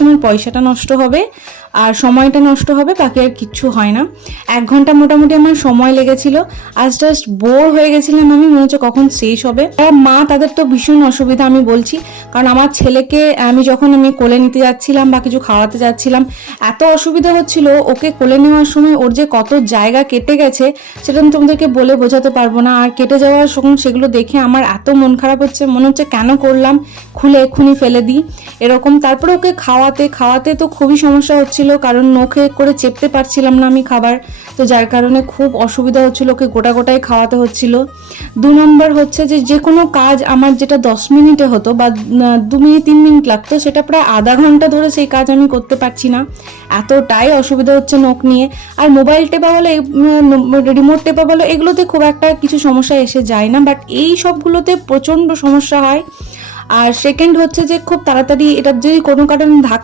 তোমার পয়সাটা নষ্ট হবে আর সময়টা নষ্ট হবে, বাকি আর কিচ্ছু হয় না। 1 ঘন্টা মোটামুটি আমার সময় লেগেছিল। আজ জাস্ট বোর হয়ে গেছিলাম আমি, মনে হচ্ছে কখন শেষ হবে। আর মা তাদের তো ভীষণ অসুবিধা আমি বলছি, কারণ আমার ছেলেকে যখন আমি কোলে নিতে যাচ্ছিলাম বা কিছু খাওয়াতে যাচ্ছিলাম, এত অসুবিধা হচ্ছিল। ওকে কোলে নেওয়ার সময় ওর যে কত জায়গা কেটে গেছে সেটা আমি তোমাদেরকে বলে বোঝাতে পারবো না। আর কেটে যাওয়ার সময় সেগুলো দেখে আমার এত মন খারাপ হচ্ছে, মনে হচ্ছে কেন করলাম, খুলে এক্ষুনি ফেলে দিই এরকম। তারপরে ওকে খাওয়াতে খাওয়াতে তো খুবই সমস্যা হচ্ছিল, কারণ নখে করে চেপতে পারছিলাম না আমি খাবার, তো যার কারণে খুব অসুবিধা হচ্ছিল, ওকে গোটা গোটাই খাওয়াতে হচ্ছিল। 2 নম্বর হচ্ছে যে কোনো কাজ আমার যেটা 10 মিনিটে হতো বা 2 মিনিট 3 মিনিট লাগতো, সেটা প্রায় আধা ঘন্টা ধরে সেই কাজ আমি করতে পারছি না, এতটাই অসুবিধা হচ্ছে নখ নিয়ে। আর মোবাইল টেপা বলো, রিমোট টেপা বলো, এগুলোতে খুব একটা কিছু সমস্যা এসে যায় না, বাট এই সবগুলোতে প্রচণ্ড সমস্যা হয়। আর সেকেন্ড হচ্ছে যে খুব তাড়াতাড়ি এটা যদি কোনো কারণে ধাক্কা